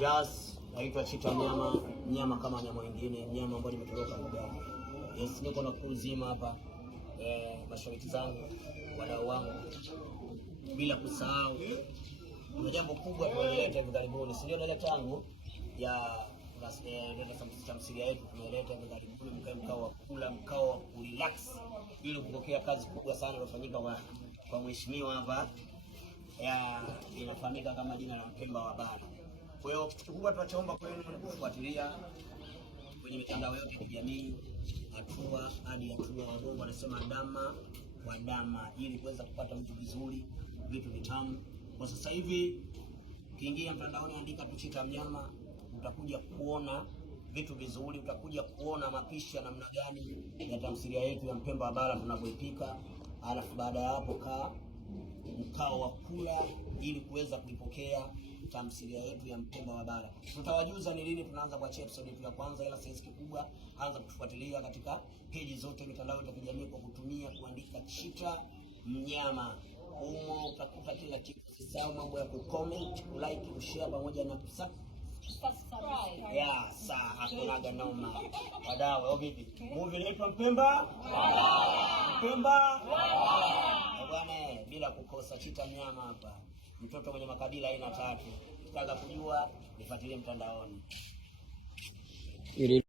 Just naitwa Chita Mnyama kama nyama wengine, mnyama ambaye nimetoroka Uganda. Yes, niko na crew zima hapa. Mashabiki zangu, wadau wangu. Bila kusahau kuna jambo kubwa tumeleta hivi karibuni. Sio ile tangu ya tamthilia yetu tumeleta hivi karibuni, mkao wa kula, mkao wa relax ili kupokea kazi kubwa sana iliyofanyika kwa mheshimiwa hapa. Inafahamika kama jina la Mpemba wa Bara. Kwa hiyo kitu kubwa tunachoomba kwenu ni kufuatilia kwenye mitandao yote ya kijamii, hatua hadi hatua. Wabongo wanasema dama kwa dama, ili kuweza kupata vitu vizuri, vitu vitamu. Kwa sasa hivi ukiingia mtandaoni, andika tu Chita Mnyama, utakuja kuona vitu vizuri, utakuja kuona mapishi ya namna gani ya tamthilia yetu ya Mpemba wa Bara tunavyoipika. Alafu baada ya hapo mkao wa kula ili kuweza kuipokea tamthilia yetu ya Mpemba wa Bara. Tutawajuza ni lini tunaanza kwa episode yetu ya kwanza, ila sasa kikubwa anza kutufuatilia katika page zote mitandao ya kijamii kwa kutumia kuandika Chita Mnyama. Humo utakuta kila kitu. Usisahau mambo ya kucomment, kulike, kushare pamoja na subscribe. Hakuna noma. Wadau, au vipi? Movie inaitwa Mpemba bwana, bila kukosa Chita Mnyama hapa. Mtoto mwenye makabila aina 3. Ukitaka kujua nifuatilie mtandaoni.